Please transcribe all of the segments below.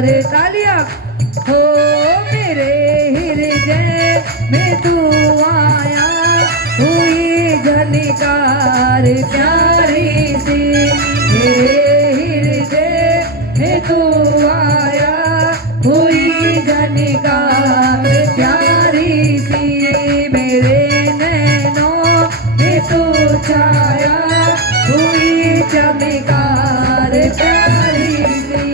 रे तालियां हो मेरे हृदय में तू आया हुई झनकार प्यारी सी मेरे हृदय में तू आया हुई झनकार प्यारी सी मेरे नैनों में तू छाया हुई चमकार प्यारी सी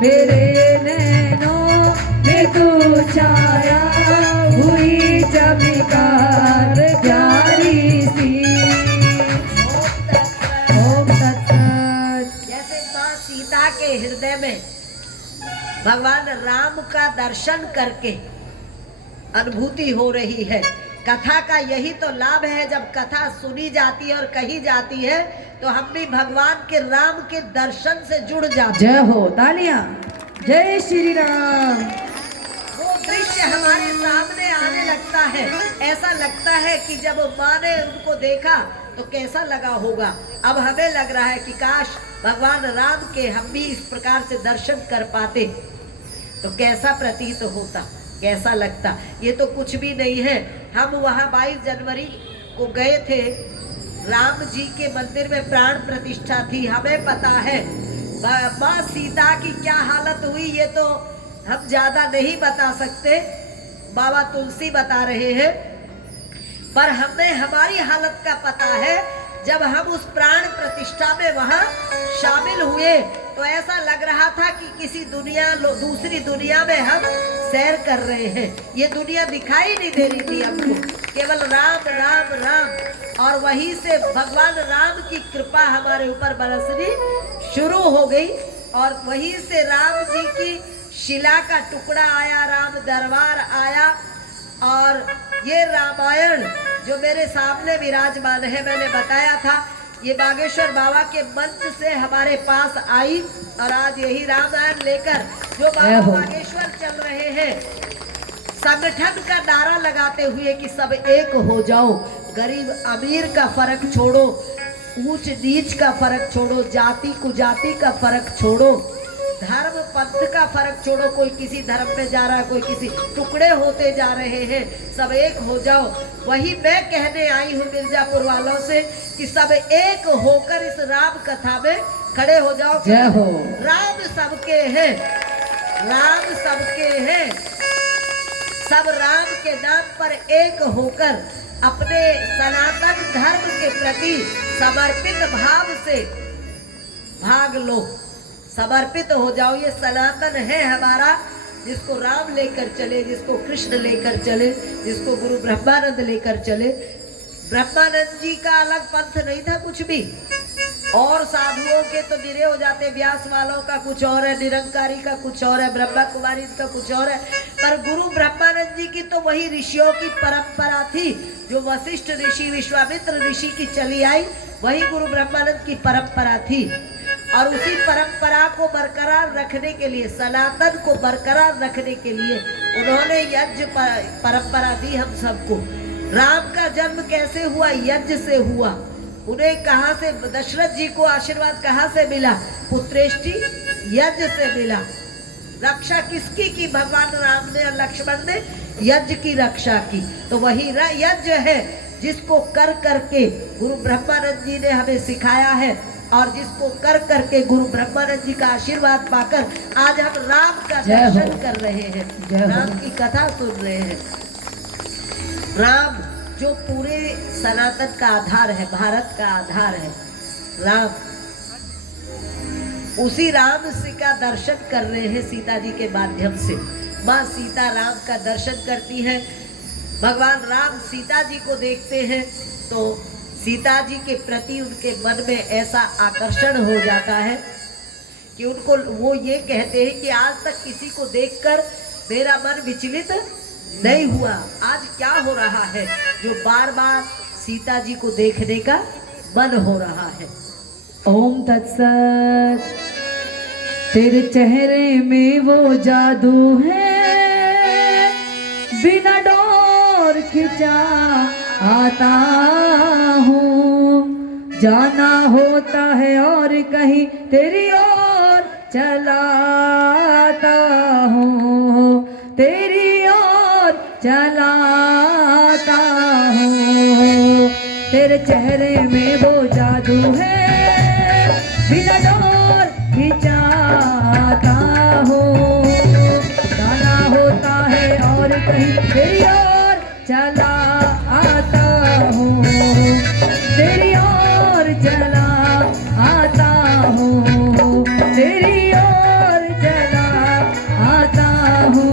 मेरे नैनों में तू छाया हुई चमकार प्यारी सी। ओम तत्सत। जैसे माँ सीता के हृदय में भगवान राम का दर्शन करके अनुभूति हो रही है। कथा का यही तो लाभ है, जब कथा सुनी जाती है और कही जाती है तो हम भी भगवान के राम के दर्शन से जुड़ जाते हैं। जय हो तालियां, जय श्री राम। वो दृश्य हमारे सामने आने लगता है, ऐसा लगता है कि जब माँ ने उनको देखा तो कैसा लगा होगा। अब हमें लग रहा है कि काश भगवान राम के हम भी इस प्रकार से दर्शन कर पाते तो कैसा प्रतीत होता, कैसा लगता। ये तो कुछ भी नहीं है। हम वहाँ 22 जनवरी को गए थे, राम जी के मंदिर में प्राण प्रतिष्ठा थी। हमें पता है माँ सीता की क्या हालत हुई, ये तो हम ज्यादा नहीं बता सकते, बाबा तुलसी बता रहे हैं। पर हमें हमारी हालत का पता है। जब हम उस प्राण प्रतिष्ठा में वहां शामिल हुए तो ऐसा लग रहा था कि किसी दूसरी दुनिया में हम सैर कर रहे हैं। ये दुनिया दिखाई नहीं दे रही थी हमको, केवल राम राम राम। और वहीं से भगवान राम की कृपा हमारे ऊपर बरसनी शुरू हो गई और वहीं से राम जी की शिला का टुकड़ा आया, राम दरबार आया। और ये रामायण जो मेरे सामने विराजमान है, मैंने बताया था ये बागेश्वर बाबा के मंच से हमारे पास आई और आज यही रामायण लेकर जो बाबा बागेश्वर चल रहे हैं, संगठन का नारा लगाते हुए कि सब एक हो जाओ, गरीब अमीर का फर्क छोड़ो, ऊंच नीच का फर्क छोड़ो, जाति कुजाति का फर्क छोड़ो, धर्म पंथ का फर्क छोड़ो। कोई किसी धर्म में जा रहा है, कोई किसी, टुकड़े होते जा रहे हैं, सब एक हो जाओ। वही मैं कहने आई हूँ मिर्जापुर वालों से कि सब एक होकर इस राम कथा में खड़े हो जाओ। जय हो। राम सबके हैं, राम सबके हैं। सब राम के नाम पर एक होकर अपने सनातन धर्म के प्रति समर्पित भाव से भाग लो, समर्पित हो जाओ। ये सनातन है हमारा, जिसको राम लेकर चले, जिसको कृष्ण लेकर चले, जिसको गुरु ब्रह्मानंद लेकर चले। ब्रह्मानंद जी का अलग पंथ नहीं था कुछ भी, और साधुओं के तो निरे हो जाते, व्यास वालों का कुछ और है, निरंकारी का कुछ और है, ब्रह्मा कुमारी का कुछ और है। पर गुरु ब्रह्मानंद जी की तो वही ऋषियों की परंपरा थी, जो वशिष्ठ ऋषि विश्वामित्र ऋषि की चली आई, वही गुरु ब्रह्मानंद की परंपरा थी। और उसी परंपरा को बरकरार रखने के लिए, सनातन को बरकरार रखने के लिए उन्होंने यज्ञ परंपरा दी हम सबको। राम का जन्म कैसे हुआ? यज्ञ से हुआ। उन्हें कहाँ से, दशरथ जी को आशीर्वाद कहाँ से मिला? पुत्रेष्टि यज्ञ से मिला। रक्षा किसकी की? भगवान राम ने और लक्ष्मण ने यज्ञ की रक्षा की। तो वही यज्ञ है जिसको कर करके गुरु ब्रह्मानंद जी ने हमें सिखाया है, और जिसको कर करके गुरु ब्रह्मानंद जी का आशीर्वाद पाकर आज हम राम का दर्शन कर रहे हैं, राम की कथा सुन रहे हैं। राम जो पूरे सनातन का आधार है, भारत का आधार है, राम, उसी राम से का दर्शन कर रहे हैं सीता जी के माध्यम से। माँ सीता राम का दर्शन करती है, भगवान राम सीता जी को देखते हैं तो सीता जी के प्रति उनके मन में ऐसा आकर्षण हो जाता है कि उनको वो ये कहते हैं कि आज तक किसी को देखकर मेरा मन विचलित नहीं हुआ। आज क्या हो रहा है जो बार बार सीता जी को देखने का मन हो रहा है। ओम तत्सत। तेरे चेहरे में वो जादू है, बिना डोर खिंचा आता हूँ, जाना होता है और कहीं तेरी ओर चला आता हूँ, तेरी ओर चलाता हूँ। तेरे चेहरे में वो जादू है, बिना डोर खिंचाता हूँ। जाना होता है और कहीं तेरी ओर चला आता हूँ, तेरी ओर चला आता हूँ, तेरी ओर चला आता हूँ।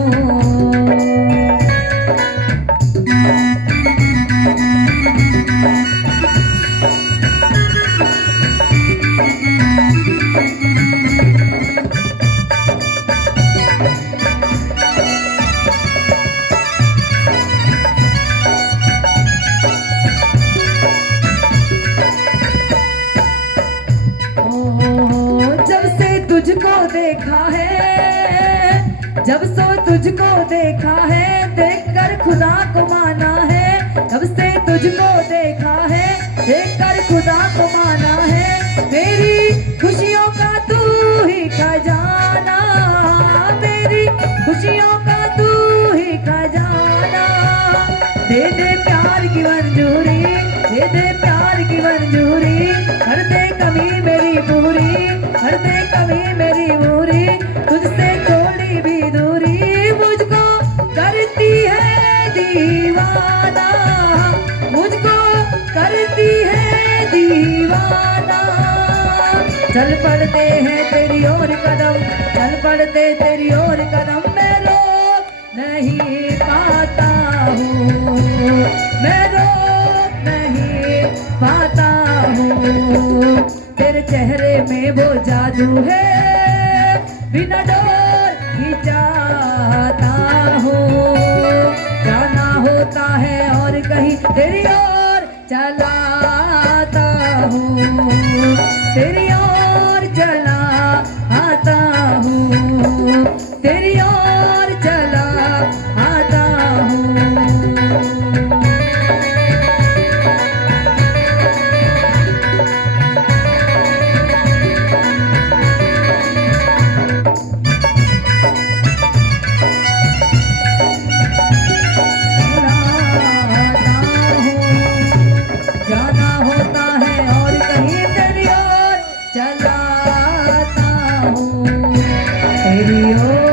जब से तुझको देखा है, जब से तुझको देखा है, देखकर खुदा को माना है। जब से तुझको देखा है, देखकर खुदा को माना है। मेरी खुशियों का तू ही खजाना, मेरी खुशियों का तू ही खजाना। दे दे प्यार की मंजूरी, दे दे प्यार की मंजूरी, कर दे कमी मेरी पूरी, कर दे कमी मेरी पूरी। तुझसे थोड़ी भी दूरी मुझको करती है दीवाना, मुझको करती है दीवाना। चल पड़ते हैं तेरी ओर कदम, चल पड़ते तेरी ओर कदम। मैं रोक नहीं पाता हूँ, मैं रोक नहीं पाता हूँ। तेरे चेहरे में वो जादू है, बिना डोर खिंचाता हूँ। जाना होता है और कहीं तेरी ओर चलाता हूँ, तेरी ओर चला आता हूँ, तेरी ओर चला आता हूँ। जाना होता है और कहीं तेरी ओर चलाता हूँ, तेरी ओर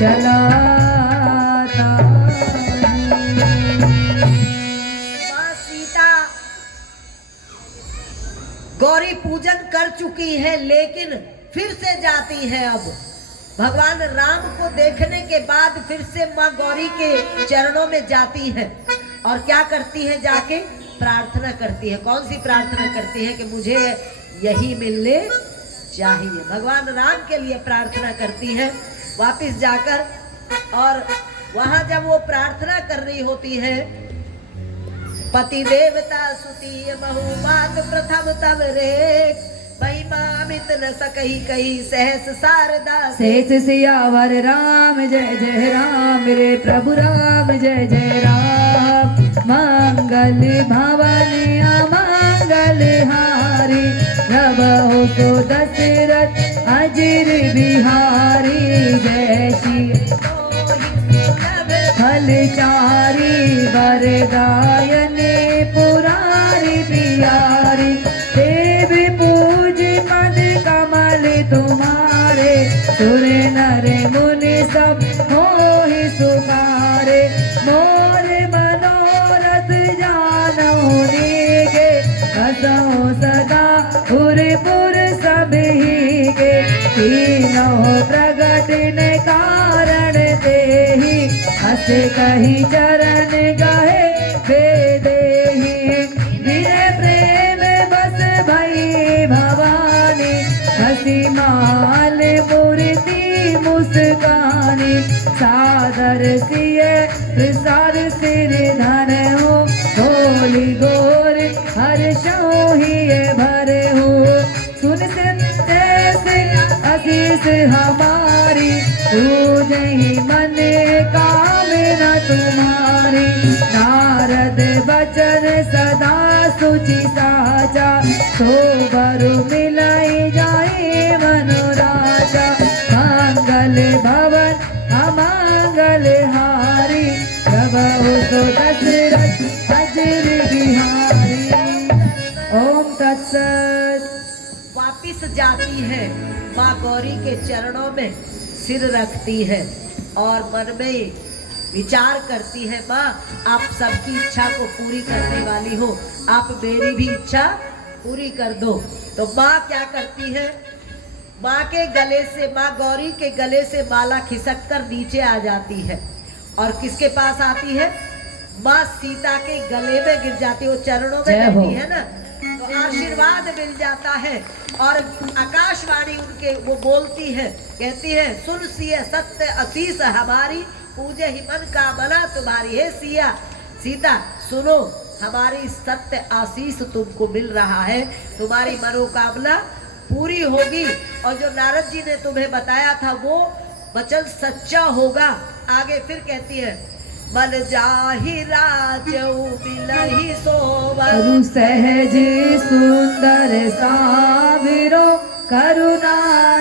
चलाता हूँ। माँ सीता गौरी पूजन कर चुकी है, लेकिन फिर से जाती है। अब भगवान राम को देखने के बाद फिर से माँ गौरी के चरणों में जाती है और क्या करती है, जाके प्रार्थना करती है। कौन सी प्रार्थना करती है कि मुझे यही मिलने चाहिए। भगवान राम के लिए प्रार्थना करती है वापिस जाकर। और वहां जब वो प्रार्थना कर रही होती है, पति देवता सुती महु मात प्रथम तब रे, महिमा अमित न सकही कही सहस शारदा। शेष सियावर राम जय जय राम, रे प्रभु राम जय जय राम। मंगल भवन अमंगल हारी, प्रभु तो दशरथ अजिर बिहारी। जय श्री फलचारी, वरदायने पुरारी प्यारी। देवी पूज पद कमल तुम्हारे, सुर नर मुनि सब मोहि सुमारे। मोर मनोरथ जानौ नीके, हसौ सदा पुर सभी के। तीनों प्रगट न कारण देहि, हस कही चरण गहे बेदेहि। बिने प्रेम बस भई भवानी, हसी माल मूर्ति मुस्कानी। सादर सिए प्रसाद सिर धर हो, गोली गोर हर्षो ही भर हो। सुन से आशीष हमारी, पूजहि मन कामना तुम्हारी। नारद बचन सदा सुचि साचा, तो बरु मिलाई जाए मनोराजा। जाती है, माँ गौरी के चरणों में सिर रखती है और मन में विचार करती है, माँ आप सबकी इच्छा को पूरी करने वाली हो, आप मेरी भी इच्छा पूरी कर दो। तो माँ क्या करती है, माँ के गले से, माँ गौरी के गले से माला खिसक कर नीचे आ जाती है और किसके पास आती है, माँ सीता के गले में गिर जाती है, वो चरणों में बैठी है ना, तो आशीर्वाद मिल जाता है। और आकाशवाणी उनके वो बोलती है, कहती है, सुन सिया सत्य आशीष हमारी, पूजे ही मन कामना तुम्हारी। है सिया, सीता सुनो, हमारी सत्य आशीष तुमको मिल रहा है, तुम्हारी मनोकामना पूरी होगी और जो नारद जी ने तुम्हें बताया था वो वचन सच्चा होगा। आगे फिर कहती है, मन जाहि राजऊ बिलहि सोवर, सहज सुंदर साविरो, करुणा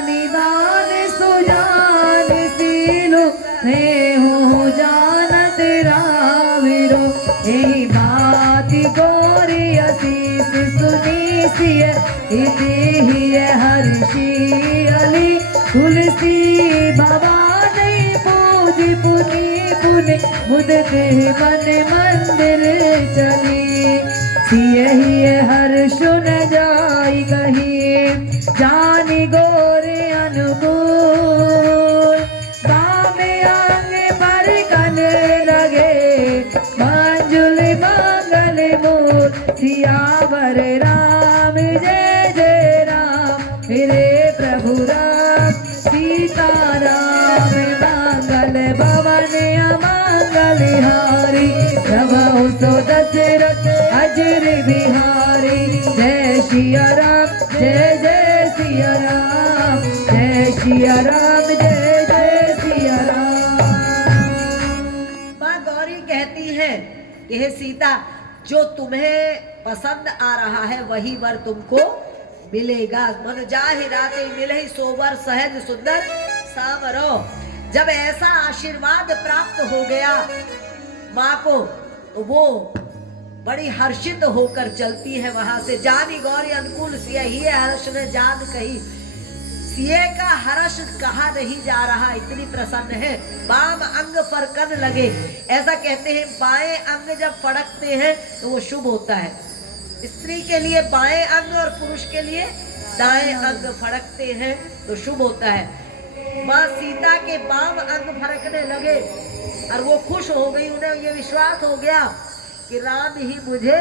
निदान सुजान सीलो, मैं हूँ जानत राविरो। यही बात गौरी आशीष सुनी सिय, इति हर्षी अली, तुलसी भवानी पूजी पुनि पुनि, मुदते मन मंदिर चली। सियहि हर्ष न जाई कही, जानी गोरे अनुकूल, बामे आंगे पर कने लगे, मंजुल मंगल मूल। सियावर राम जय जय राम, मेरे प्रभु राम सीताराम। मंगल भवन अमंगल हारी, प्रभु सो दशरथ अजर बिहारी। जय सिया राम जय जय सिया राम, जय सिया राम जय जय सिया राम। माँ गौरी कहती है कि हे सीता, जो तुम्हें पसंद आ रहा है वही वर तुमको मिलेगा। मन जाहि राते मिलहि सोवर, सहज सुंदर सावरो। जब ऐसा आशीर्वाद प्राप्त हो गया माँ को, तो वो बड़ी हर्षित होकर चलती है वहां से। जानी गौरी अनुकूल सिया ही हर्ष ने जान कही, सिए का हर्ष कहा नहीं जा रहा, इतनी प्रसन्न है। बाम अंग फरकन लगे, ऐसा कहते हैं बाएं अंग जब फड़कते हैं तो वो शुभ होता है। स्त्री के लिए बाएं अंग और पुरुष के लिए दाएं अंग फड़कते हैं तो शुभ होता है। माँ सीता के बाम अंग फड़कने लगे और वो खुश हो गई, उन्हें ये विश्वास हो गया कि राम ही मुझे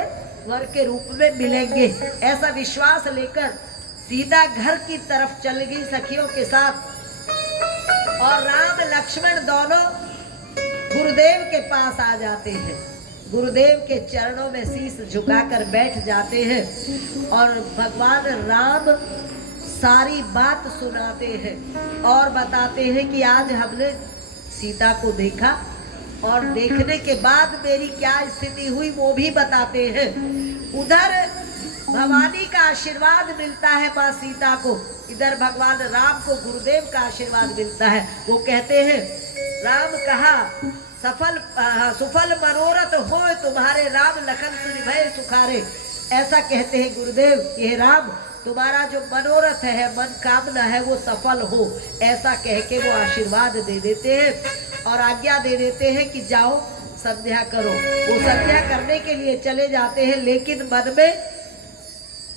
वर के रूप में मिलेंगे। ऐसा विश्वास लेकर सीता घर की तरफ चल गई सखियों के साथ और राम लक्ष्मण दोनों गुरुदेव के पास आ जाते हैं। गुरुदेव के चरणों में शीश झुकाकर बैठ जाते हैं और भगवान राम सारी बात सुनाते हैं और बताते हैं कि आज हमने सीता को देखा और देखने के बाद मेरी क्या स्थिति हुई वो भी बताते हैं। उधर भवानी का आशीर्वाद मिलता है माँ सीता को, इधर भगवान राम को गुरुदेव का आशीर्वाद मिलता है। वो कहते हैं, राम कहा सुफल मनोरथ हो तुम्हारे, राम लखन सुनि भय सुखारे। ऐसा कहते हैं गुरुदेव कि हे राम, तुम्हारा जो मनोरथ है, मन कामना है, वो सफल हो। ऐसा कह के वो आशीर्वाद दे देते हैं और आज्ञा दे देते हैं कि जाओ संध्या करो। वो संध्या करने के लिए चले जाते हैं, लेकिन मन में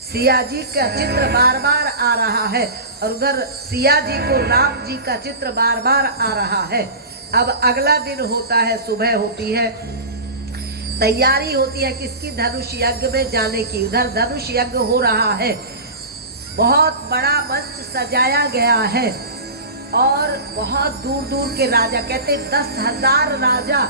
सिया जी का चित्र बार बार आ रहा है और उधर सिया जी को राम जी का चित्र बार बार आ रहा है। अब अगला दिन होता है, सुबह होती है, तैयारी होती है किसकी, धनुष यज्ञ में जाने की। उधर धनुष यज्ञ हो रहा है, बहुत बड़ा मंच सजाया गया है और बहुत दूर दूर के राजा, कहते 10,000 राजा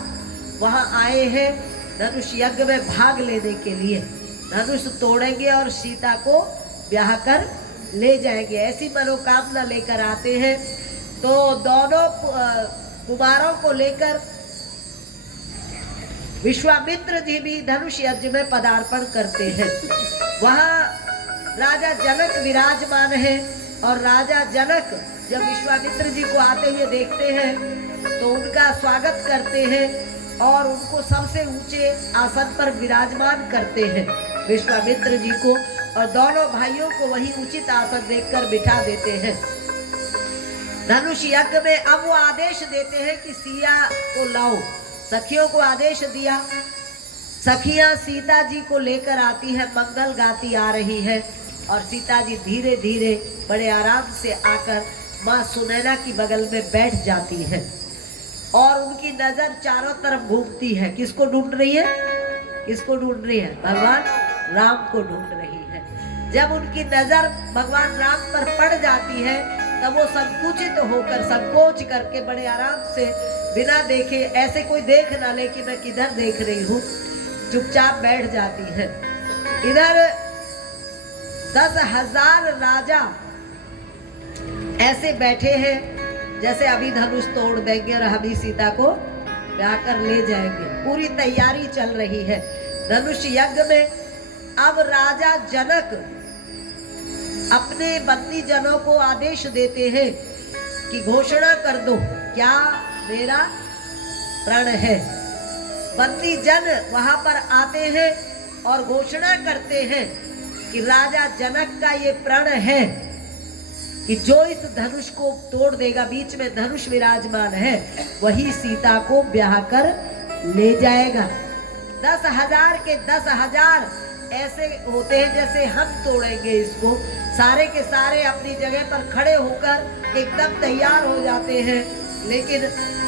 वहां आए हैं धनुष यज्ञ में भाग लेने के लिए। धनुष तोड़ेंगे और सीता को ब्याह कर ले जाएंगे, ऐसी मनोकामना लेकर आते हैं। तो दोनों कुमारों को लेकर विश्वामित्र जी भी धनुष यज्ञ में पदार्पण करते हैं। वहाँ राजा जनक विराजमान है और राजा जनक जब विश्वामित्र जी को आते हुए देखते हैं तो उनका स्वागत करते हैं और उनको सबसे ऊंचे आसन पर विराजमान करते हैं विश्वामित्र जी को। और दोनों भाइयों को वही उचित आसन देकर बिठा देते हैं। धनुष यज्ञ में अब वो आदेश देते हैं कि सिया को लाओ। सखियों को आदेश दिया, सखियां सीता जी को लेकर आती है, मंगल गाती आ रही है और सीता जी धीरे धीरे बड़े आराम से आकर माँ सुनैना की बगल में बैठ जाती है और उनकी नजर चारों तरफ घूमती है। किसको ढूंढ रही है? किसको ढूंढ रही है? भगवान राम को ढूंढ रही है। जब उनकी नजर भगवान राम पर पड़ जाती है तब वो संकुचित होकर, संकोच करके बड़े आराम से बिना देखे, ऐसे कोई देख ना ले कि मैं किधर देख रही हूँ, चुपचाप बैठ जाती है। इधर 10,000 राजा ऐसे बैठे हैं जैसे अभी धनुष तोड़ देंगे और अभी सीता को ब्याह कर ले जाएंगे। पूरी तैयारी चल रही है। धनुष यज्ञ में अब राजा जनक अपने बंदी जनों को आदेश देते हैं कि घोषणा कर दो क्या मेरा प्रण है। बंदी जन वहां पर आते हैं और घोषणा करते हैं कि राजा जनक का ये प्रण है कि जो इस धनुष को तोड़ देगा, बीच में धनुष विराजमान है, वही सीता को ब्याह कर ले जाएगा। 10,000 के 10,000 ऐसे होते हैं जैसे हम तोड़ेंगे इसको। सारे के सारे अपनी जगह पर खड़े होकर एकदम तैयार हो जाते हैं, लेकिन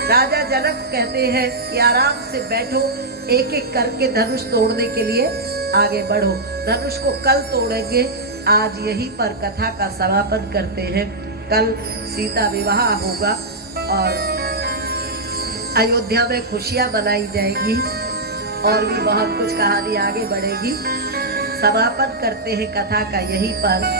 राजा जनक कहते हैं कि आराम से बैठो, एक एक करके धनुष तोड़ने के लिए आगे बढ़ो। धनुष को कल तोड़ेंगे, आज यहीं पर कथा का समापन करते हैं। कल सीता विवाह होगा और अयोध्या में खुशियां मनाई जाएंगी और भी बहुत कुछ कहानी आगे बढ़ेगी। समापन करते हैं कथा का यहीं पर।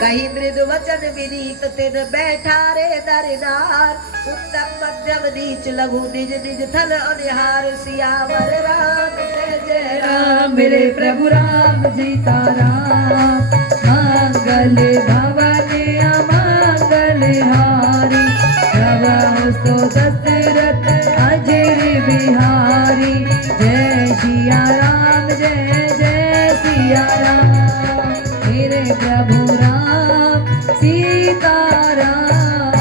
कहीं मृदु वचन विनीत तिन बैठा रे दरदार, उत्तम मध्यम नीच लघु निज निज थन अनिहार। सियावर राम जय जय राम, मेरे प्रभु राम सीता राम। मंगल भवन अमंगल हारी, प्रभु दशरथ अजर बिहारी। जय सिया राम, जय जय सिया राम, मेरे प्रभु राम सीता राम।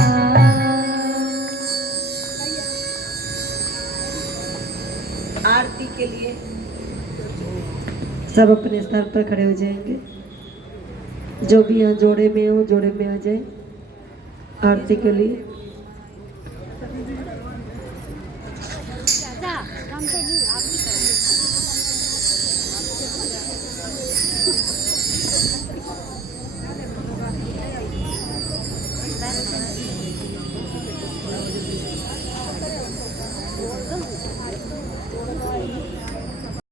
आरती के लिए सब अपने स्थान पर खड़े हो जाएंगे। जो भी यहाँ जोड़े में हो, जोड़े में आ जाए आरती के लिए।